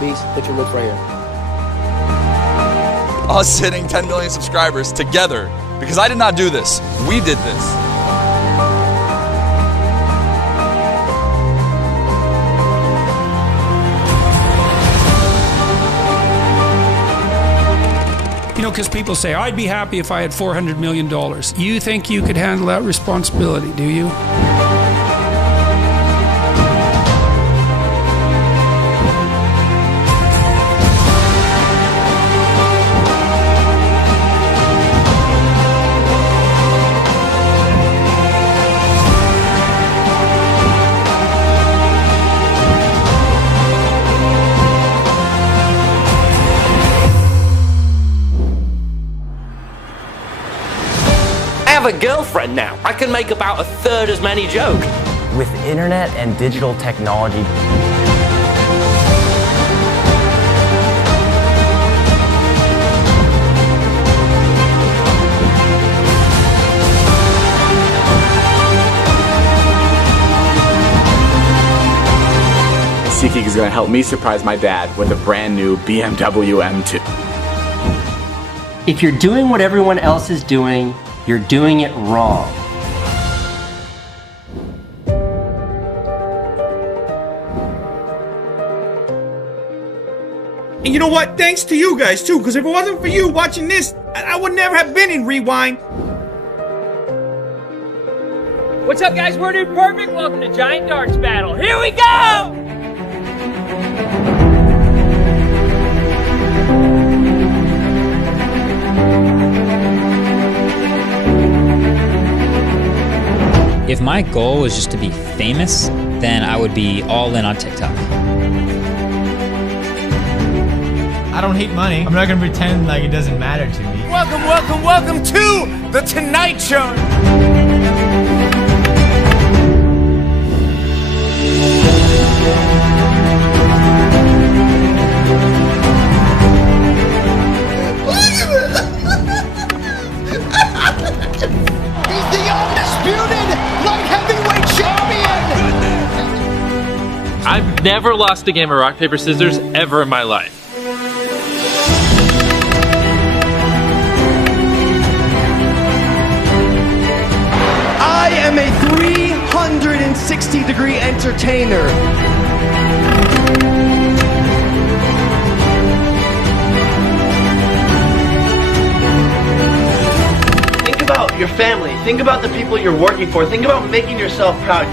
beast, hit your looks right here. Us hitting 10 million subscribers together, because I did not do this. We did this. You know, because people say, I'd be happy if I had $400 million. You think you could handle that responsibility, do you? I have a girlfriend now. I can make about a third as many jokes. With internet and digital technology, SeatGeek is going to help me surprise my dad with a brand new BMW M2. If you're doing what everyone else is doing, you're doing it wrong. And you know what? Thanks to you guys too, because if it wasn't for you watching this, I would never have been in Rewind. What's up, guys? We're Dude Perfect. Welcome to Giant Darts Battle. Here we go! If my goal was just to be famous, then I would be all in on TikTok. I don't hate money. I'm not gonna pretend like it doesn't matter to me. Welcome, welcome, welcome to The Tonight Show. He's the undisputed light heavyweight champion! I've never lost a game of rock, paper, scissors ever in my life. I am a 360-degree entertainer. Think about your family. Think about the people you're working for. Think about making yourself proud.